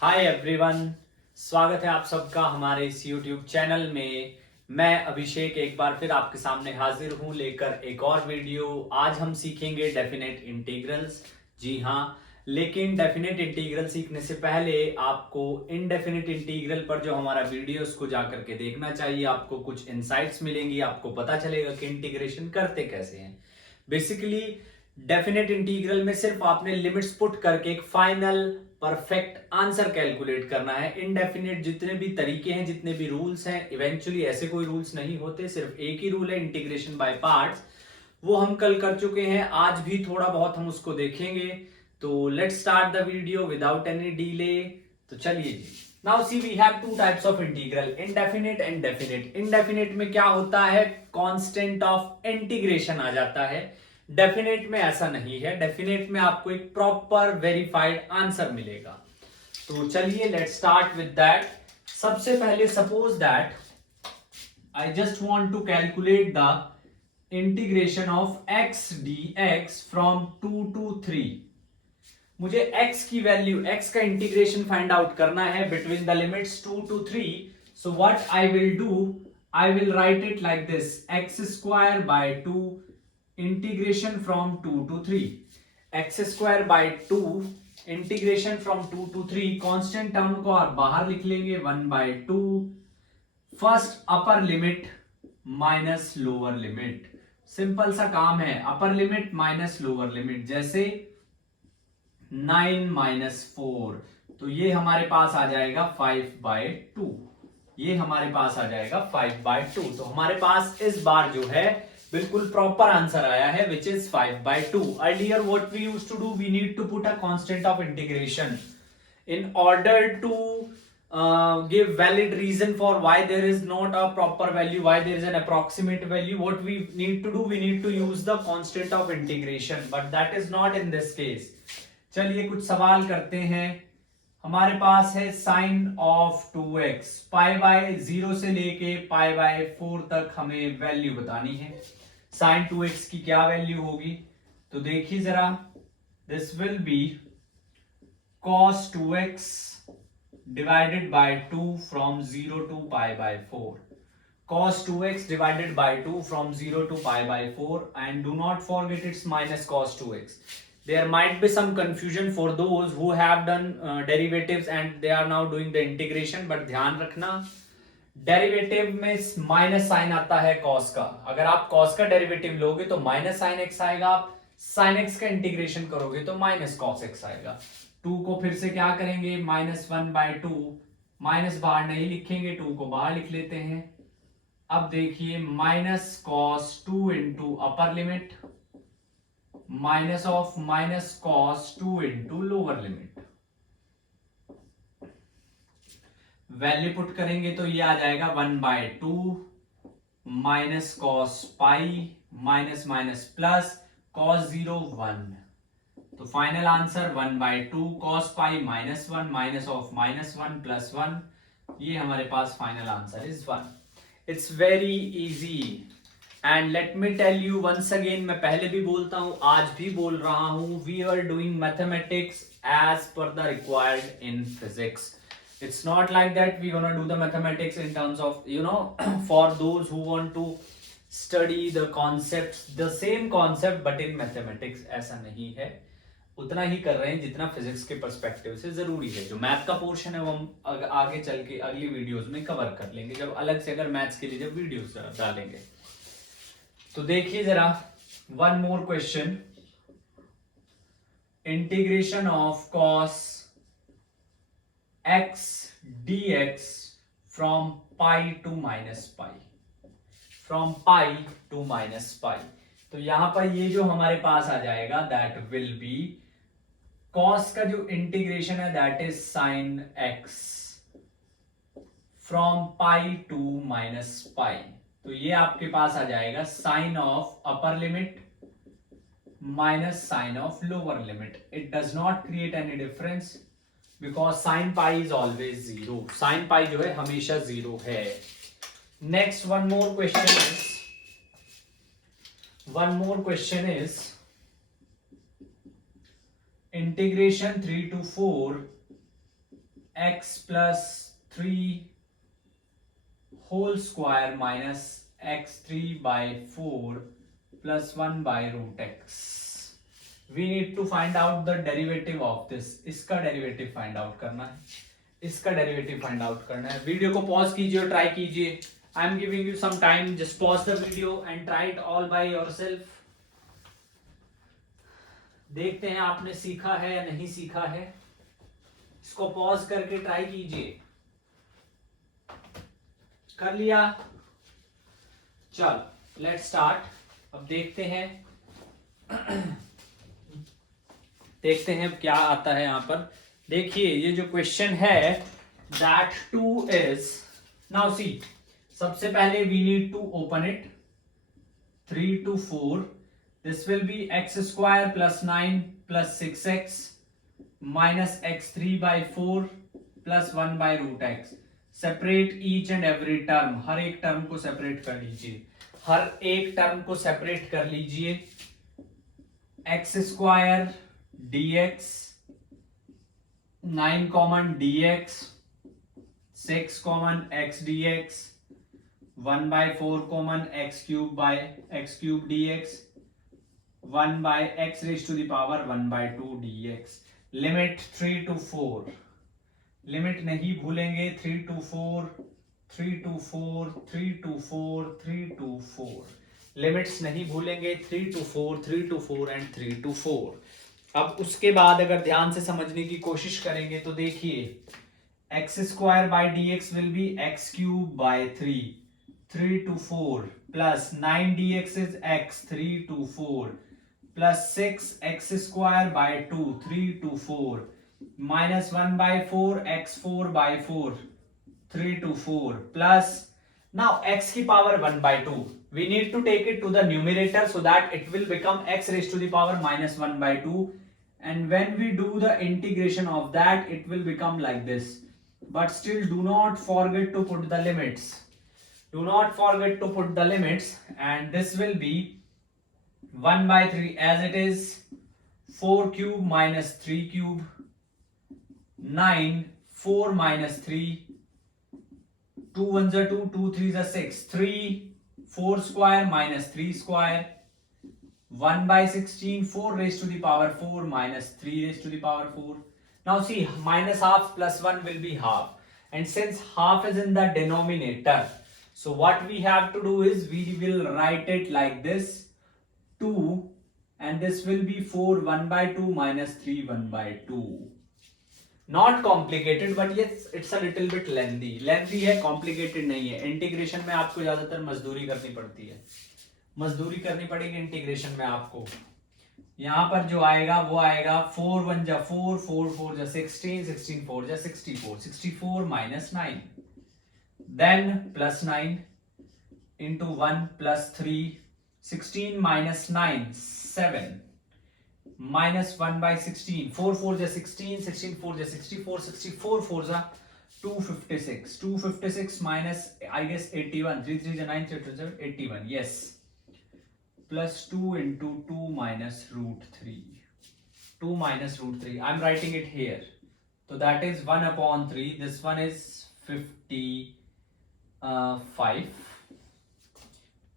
Hi everyone, स्वागत है आप सबका हमारे इस YouTube चैनल में। मैं अभिषेक एक बार फिर आपके सामने हाजिर हूं लेकर एक और वीडियो। आज हम सीखेंगे डेफिनेट इंटीग्रल्स। जी हाँ, लेकिन डेफिनेट इंटीग्रल सीखने से पहले आपको इनडेफिनेट इंटीग्रल पर जो हमारा वीडियो उसको जाकर के देखना चाहिए। आपको कुछ इनसाइट्स मिलेंगी, आपको पता चलेगा कि इंटीग्रेशन करते कैसे हैं। बेसिकली डेफिनेट इंटीग्रल में सिर्फ आपने लिमिट्स पुट करके एक फाइनल परफेक्ट आंसर कैलकुलेट करना है। इनडेफिनेट जितने भी तरीके हैं, जितने भी रूल्स हैं, इवेंचुअली ऐसे कोई रूल्स नहीं होते, सिर्फ एक ही रूल है, इंटीग्रेशन बाय पार्ट्स। वो हम कल कर चुके हैं, आज भी थोड़ा बहुत हम उसको देखेंगे। तो let's start the video without any delay. तो चलिए जी। Now see we have two types of integral, indefinite and definite. Indefinite में क्या होता है, कांस्टेंट ऑफ इंटीग्रेशन आ जाता है। डेफिनेट में ऐसा नहीं है, डेफिनेट में आपको एक प्रॉपर वेरीफाइड आंसर मिलेगा। तो चलिए लेट्स स्टार्ट विद दैट। सबसे पहले suppose that I just want to calculate the integration of x dx from 2 to 3। मुझे x की वैल्यू, x का इंटीग्रेशन फाइंड आउट करना है between the limits 2 to 3। So what I will do, I will write it like this, x square by 2 integration from 2 to 3। X square by 2 integration from 2 to 3। Constant term को आप बाहर लिख लेंगे 1/2। First अपर limit minus lower limit. Simple सा काम है, अपर limit minus lower limit. जैसे 9 minus 4, तो ये हमारे पास आ जाएगा 5/2। ये हमारे पास आ जाएगा 5/2। तो हमारे पास इस बार जो है बिल्कुल प्रॉपर आंसर आया है, which is 5/2। Earlier what we used to do, we need to put a constant of integration in order to give valid reason for why there is not a proper value, why there is an approximate value. What we need to do, we need to use the constant of integration, but that is not in this case. चलिए कुछ सवाल करते हैं। हमारे पास है sign of 2x, pi by 0 से लेके पाई by 4 तक हमें वैल्यू बतानी है। साइन 2x की क्या वैल्यू होगी, तो देखिए जरा, this will be cos 2x divided by 2 from 0 to pi by 4. Cos 2x divided by 2 from 0 to pi by 4, and do not forget it's minus cos 2x. There might be some confusion for those who have done derivatives and they are now doing the integration, but ध्यान रखना derivative में minus sign आता है cos का। अगर आप cos का derivative लोगे तो माइनस साइन x आएगा, आप साइन x का इंटीग्रेशन करोगे तो माइनस cos x आएगा। 2 को फिर से क्या करेंगे, -1/2, माइनस बाहर नहीं लिखेंगे, 2 को बाहर लिख लेते हैं। अब देखिए minus cos 2 into upper limit minus of minus cos 2 into lower limit. Value put करेंगे तो ये आ जाएगा 1/2 minus cos pi minus minus plus cos 0 1। तो final answer 1/2 cos pi -1 minus of -1 plus 1। ये हमारे पास final answer is 1। It's very easy and let me tell you once again, मैं पहले भी बोलता हूं, आज भी बोल रहा हूं, we are doing mathematics as per the required in physics. It's not like that we gonna do the mathematics in terms of, for those who want to study the concepts, the same concept but in mathematics, ऐसा नहीं है। उतना ही कर रहे हैं जितना physics के perspective से जरूरी है। जो मैथ का पोर्शन है वो हम आगे चल के अगली वीडियोस में कवर कर लेंगे, जब अलग से अगर मैथ्स के लिए जब वीडियोस डालेंगे। तो देखिए जरा, one more question, integration of cos x dx from pi to minus pi, from pi to minus pi। तो यहां पर ये जो हमारे पास आ जाएगा दैट विल बी cos का जो इंटीग्रेशन है that is sin x from pi to minus pi। तो ये आपके पास आ जाएगा sine of upper limit minus sine of lower limit. It does not create any difference because sine pi is always 0। Sine pi जो है हमेशा 0 है। Next one more question is integration 3 to 4 x plus 3 whole square minus x3 by 4 plus 1 by root x. We need to find out the derivative of this. इसका derivative find out करना है, इसका derivative find out करना है. Video को pause कीजिए और try कीजिए. I am giving you some time, just pause the video and try it all by yourself. देखते हैं आपने सीखा है या नहीं सीखा है. इसको पॉज करके ट्राई कीजिए. कर लिया? चल लेट्स स्टार्ट. अब देखते हैं देखते हैं क्या आता है यहां पर. देखिए ये जो क्वेश्चन है, दैट 2 इज, नाउ सी, सबसे पहले we need to open it. 3 to 4, this will be x square plus 9 plus 6x minus x3 by 4 plus 1 by root x. Separate each and every term. हर एक term को separate कर लीजिए, हर एक term को separate कर लीजिए. X square dx, 9 common dx, 6 common x dx, 1 by 4 common x cube by x cube dx, 1 by x raised to the power 1 by 2 dx. Limit 3 to 4, limit नहीं भूलेंगे. 3 to 4, 3 to 4, 3 to 4, 3 to 4. Limits नहीं भूलेंगे. 3 to 4, 3 to 4 and 3 to 4. अब उसके बाद अगर ध्यान से समझने की कोशिश करेंगे तो देखिए, x square bye D x will be x cube by 3, 3 to 4 plus 9 dx is x, 3 to 4 plus 6 x square by 2, 3 to 4 minus 1 by 4 x 4 by 4, 3 to 4 plus, now x की power 1 by 2, we need to take it to the numerator so that it will become x raised to the power minus 1 by 2, and when we do the integration of that it will become like this. But still do not forget to put the limits, do not forget to put the limits, and this will be 1 by 3 as it is, 4 cube minus 3 cube, 9, 4 minus 3, 2 1s are 2, 2 3s are 6, 3, 4 square minus 3 square, 1 by 16, 4 raised to the power 4 minus 3 raised to the power 4. Now see, minus half plus 1 will be half, and since half is in the denominator, so what we have to do is we will write it like this, 2, and this will be 4, 1 by 2 minus 3, 1 by 2. Not complicated, but yes, it's a little bit lengthy. Lengthy है, complicated नहीं है. Integration में आपको ज्यादातर मजदूरी करनी पड़ती है, मजदूरी करनी पड़ेगी इंटीग्रेशन में आपको. यहाँ पर जो आएगा वो आएगा 4 1 जा 4, 4 4 जा 16, 16 4 जा 64, 64 minus 9, then plus 9 into 1 plus 3, 16 minus 9, 7. minus 1 by 16, 4 4 जा 16, 16 4 जा 64, 64 4 जा 256, 256 minus I guess 81, 3 3 जा 9, 3 3 81, yes, plus 2 into 2 minus root 3, 2 minus root 3, I'm writing it here, so that is 1 upon 3, this one is 55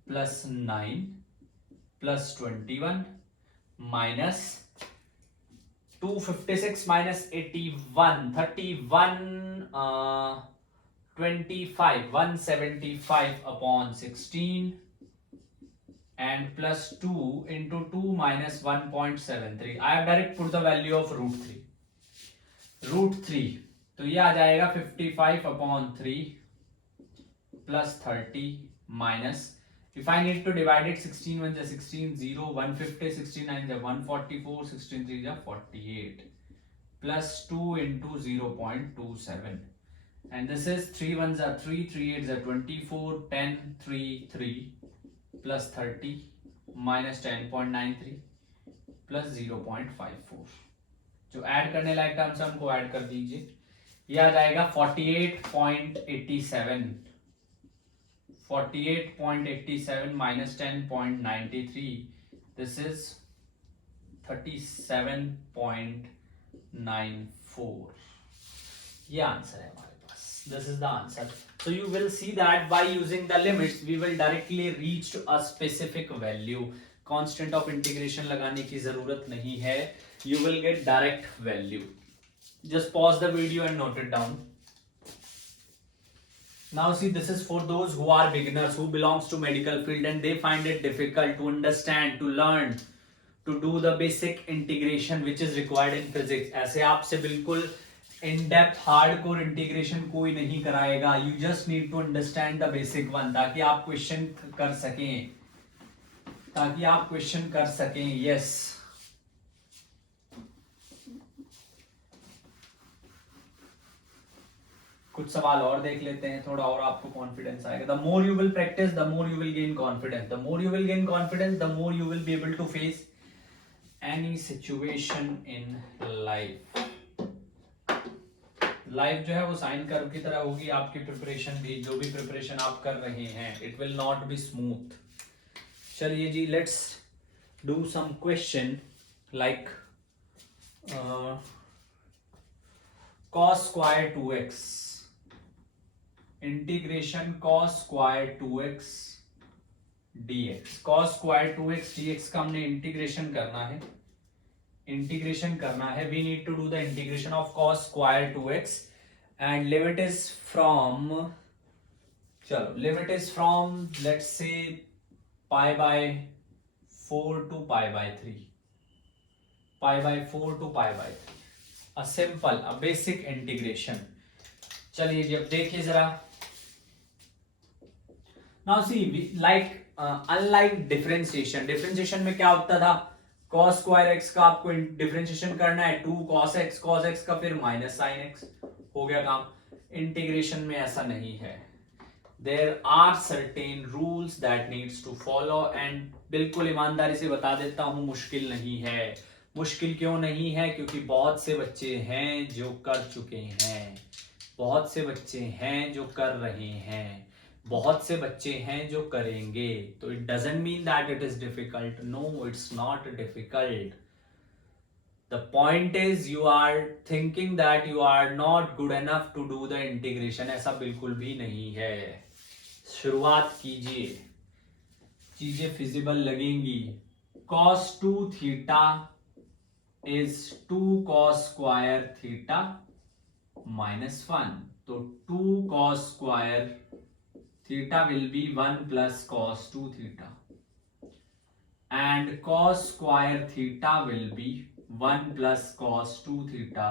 plus 9 plus 21 minus 256 minus 81, 31, 25, 175 upon 16, and plus 2 into 2 minus 1.73. I have direct put the value of root 3. Root 3, तो ये आ जाएगा 55 upon 3 plus 30 minus, if I need to divide it, 16 1 is 16, 0, 150, 69 is 144, 16 3 is 48, plus 2 into 0.27, and this is 3 1s are 3, 3 8s are 24, 10, 3, 3, plus 30 minus 10.93 plus 0.54. जो add करने लायक terms है उनको add कर दीजिए. ये आ जाएगा 48.87, 48.87 minus 10.93, this is 37.94. ये आंसर है हमारे पास. This is the answer. So you will see that by using the limits we will directly reach to a specific value. Constant of integration लगाने की जरूरत नहीं है. You will get direct value. Just pause the video and note it down. Now see, this is for those who are beginners, who belongs to medical field and they find it difficult to understand, to learn, to do the basic integration which is required in physics. ऐसे आपसे बिल्कुल in depth hardcore integration कोई नहीं कराएगा. You just need to understand the basic one ताकि आप question कर सकें, ताकि आप क्वेश्चन कर सकें. Yes. कुछ सवाल और देख लेते हैं, थोड़ा और आपको कॉन्फिडेंस आएगा. The more you will practice the more you will gain confidence. The more you will gain confidence the more you will be able to face any situation in life. Life जो है वो sine curve की तरह होगी. आपकी preparation भी, जो भी प्रिपरेशन आप कर रहे हैं, it will not be smooth. चलिए जी, let's do some question like cos square 2x, integration cos square 2x dx. cos square 2x dx का हमने इंटीग्रेशन करना है. इंटीग्रेशन करना है. We need to do the integration of cos square 2x and limit is from, चलो limit is from let's से pi by 4 to pi by 3. Pi by 4 to pi by 3. A simple, a basic integration. चलिए जी, अब देखिए जरा. Now see, like unlike differentiation, differentiation में क्या होता था, cos square x का आपको डिफरेंशिएशन करना है 2 cos x का फिर माइनस sin x, हो गया काम. इंटीग्रेशन में ऐसा नहीं है. There are certain rules that needs to follow and बिल्कुल ईमानदारी से बता देता हूँ, मुश्किल नहीं है. मुश्किल क्यों नहीं है? क्योंकि बहुत से बच्चे हैं जो कर चुके हैं, बहुत से बच्चे हैं जो कर रहे हैं, बहुत से बच्चे हैं जो करेंगे. तो it doesn't mean that it is difficult. No, it's not difficult. The point is you are thinking that you are not good enough to do the integration. ऐसा बिल्कुल भी नहीं है. शुरुआत कीजिए, चीजें फिजिबल लगेंगी. cos 2 theta is 2 cos square theta minus 1. तो 2 cos square theta will be 1 plus cos 2 theta and cos square theta will be 1 plus cos 2 theta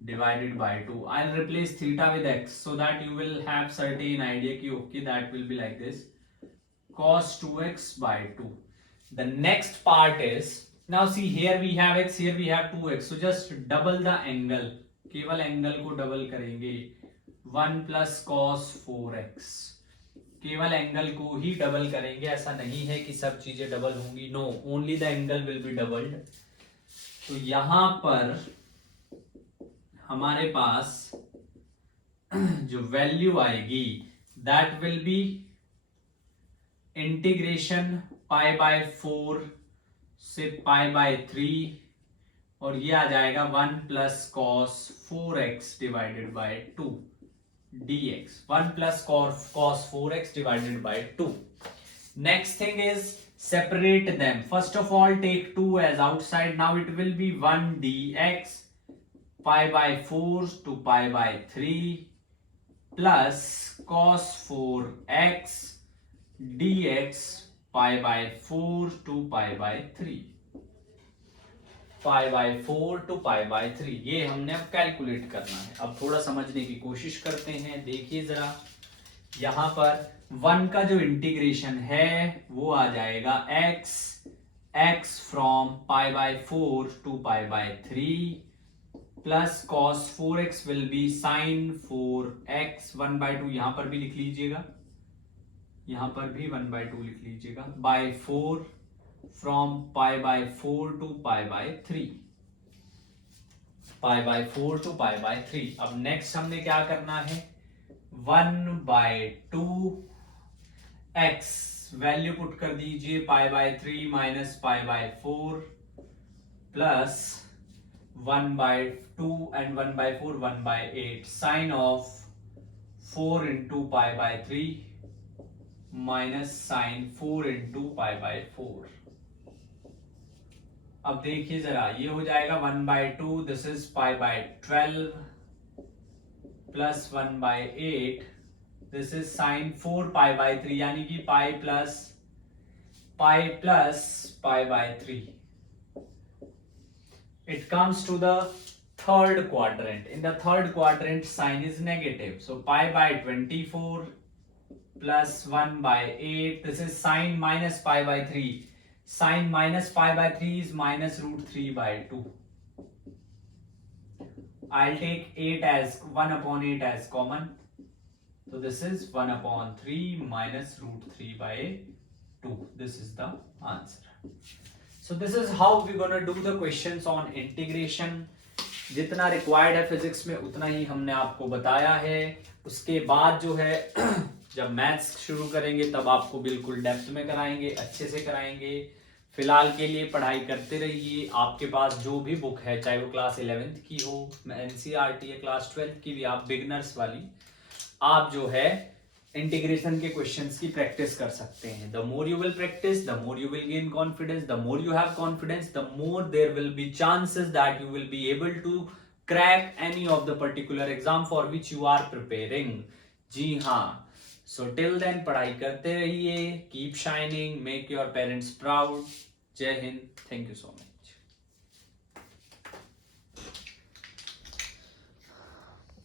divided by 2. I'll replace theta with x so that you will have certain idea ki okay, that will be like this, cos 2x by 2. The next part is, now see, here we have x, here we have 2x, so just double the angle. केवल angle को double करेंगे. 1 plus cos 4x, केवल angle को ही double करेंगे. ऐसा नहीं है कि सब चीजें डबल होंगी. No, only the angle will be doubled. तो यहां पर हमारे पास जो वैल्यू आएगी that will be integration pi by 4 से पाई बाय 3 और ये आ जाएगा 1 plus cos 4x divided by 2 dx. 1 plus cos 4x divided by 2. Next thing is separate them. First of all, take 2 as outside. Now it will be 1 dx pi by 4 to pi by 3 plus cos 4x dx pi by 4 to pi by 3. Pi by 4 to pi by 3. ये हमने अब calculate करना है. अब थोड़ा समझने की कोशिश करते हैं. देखिए जरा, यहां पर 1 का जो इंटीग्रेशन है वो आ जाएगा x from pi by 4 to pi by 3 plus cos 4x will be sin 4x 1 by 2. यहां पर भी लिख लीजिएगा, यहां पर भी 1 by 2 लिख लीजिएगा, bye 4 from pi by 4 to pi by 3. pi by 4 to pi by 3. अब नेक्स्ट हमने क्या करना है, 1 by 2 x वैल्यू पुट कर दीजिए, pi by 3 minus pi by 4 plus 1/2 and 1/4, 1/8. Sine of 4 into pi by 3 minus sine 4 into pi by 4. अब देखिए जरा, ये हो जाएगा 1/2, this is pi by 12 plus 1/8, this is sine 4 pi by 3, यानी कि pi plus pi by 3. It comes to the third quadrant. In the third quadrant, sign is negative. So pi by 24 plus 1/8. This is sine minus pi by 3. Sine minus pi by 3 is minus root 3/2. I'll take 8 as 1/8 as common. So this is 1/3 minus root 3/2. This is the answer. So this is how we're gonna do the questions on integration. जितना required है physics में उतना ही हमने आपको बताया है. उसके बाद जो है जब मैथ्स शुरू करेंगे तब आपको बिल्कुल डेप्थ में कराएंगे, अच्छे से कराएंगे. फिलहाल के लिए पढ़ाई करते रहिए. आपके पास जो भी बुक है, चाहे वो क्लास 11th की हो, NCERT या क्लास 12th की भी, आप बिगनर्स वाली, आप जो है इंटीग्रेशन के क्वेश्चंस की प्रैक्टिस कर सकते हैं. The more you will practice, the more you will gain confidence, the more you have confidence, the more there will be chances that you will be able to crack any of the particular exam for which you are preparing. जी हाँ. So till then पढ़ाई करते रहिए. Keep shining, make your parents proud. Jai Hind. Thank you so much.